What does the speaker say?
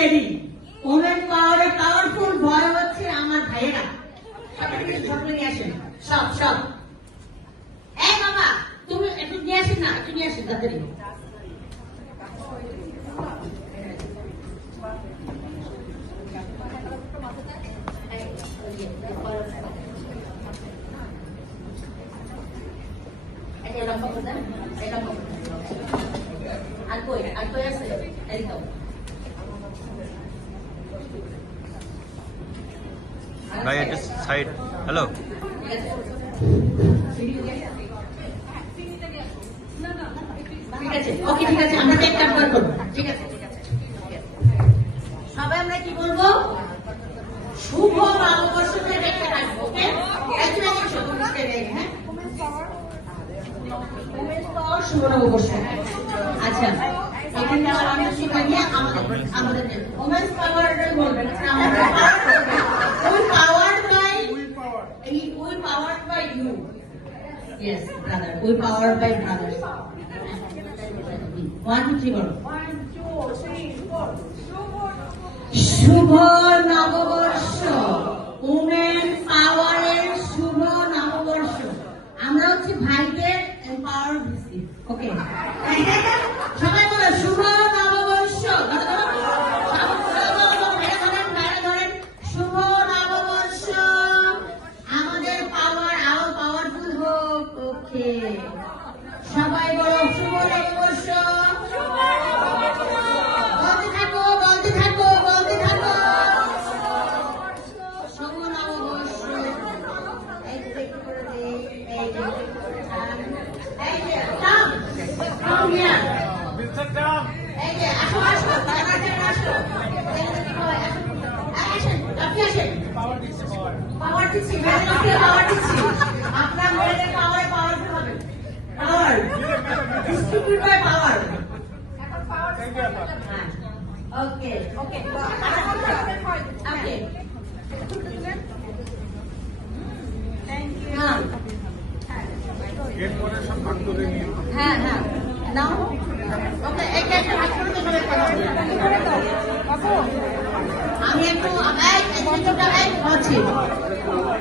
Lady, women পাওয়ারে powerful ভয় হচ্ছে আমার ভাইয়েরা। নিয়ে আসেন সব সব। এই বাবা তুমি একটু নিয়ে আসেন না, একটু নিয়ে আসেন তাড়াতাড়ি। ভাই একটা সাইড। হ্যালো, ঠিক আছে, ওকে ঠিক আছে, আমরা একটা কল করবো। ঠিক আছে, সবাই আমরা কি বলবো? শুভ নববর্ষকে রেখে রাখবো। ওকে, একজন একজন শুভ হ্যাঁ, শুভ নববর্ষ। আচ্ছা, এখানে আমাদের শিখা নিয়ে আমাদের ওমেন্স পাওয়ারটাই বলবেন। We powered by you. Yes, brother. We powered by brothers. 1, 2, 3 বলো। 1, 2, 3, 4. শুভ নববর্ষ, ওমেন পাওয়ারের শুভ নববর্ষ। আমরা হচ্ছে ভাইদের পাওয়ার দিচ্ছি। ওকে, সবাই বলো শুভ নববর্ষ। শুভ নববর্ষ, আমাদের পাওয়ার আরো পাওয়ারফুল হোক। ওকে, সবাই বলো শুভ নববর্ষ। বলতে থাকো, বলতে থাকো, বলতে থাকো। শুভ নববর্ষ। এই যে করে দেই, এই যে করে থাম। এই যে থাম, থাম মিয়া। এই যে আসো আসো, তাড়াতাড়ি আসো। এই যে কি হয়, আসো। আসেন, আপনি আসেন। পাওয়ার দিচ্ছি, মেয়েদের পাওয়ার দিচ্ছি। আপনার মেয়েদের পাওয়ার পাওয়ারফুল হবে। পাওয়ার ডিস্ট্রিবিউট বাই পাওয়ার। ওকে ওকে ওকে, হ্যাঁ হ্যাঁ নাও। ওকে, একটা একটা হাত করে তো সবাই আমি একটু আছি।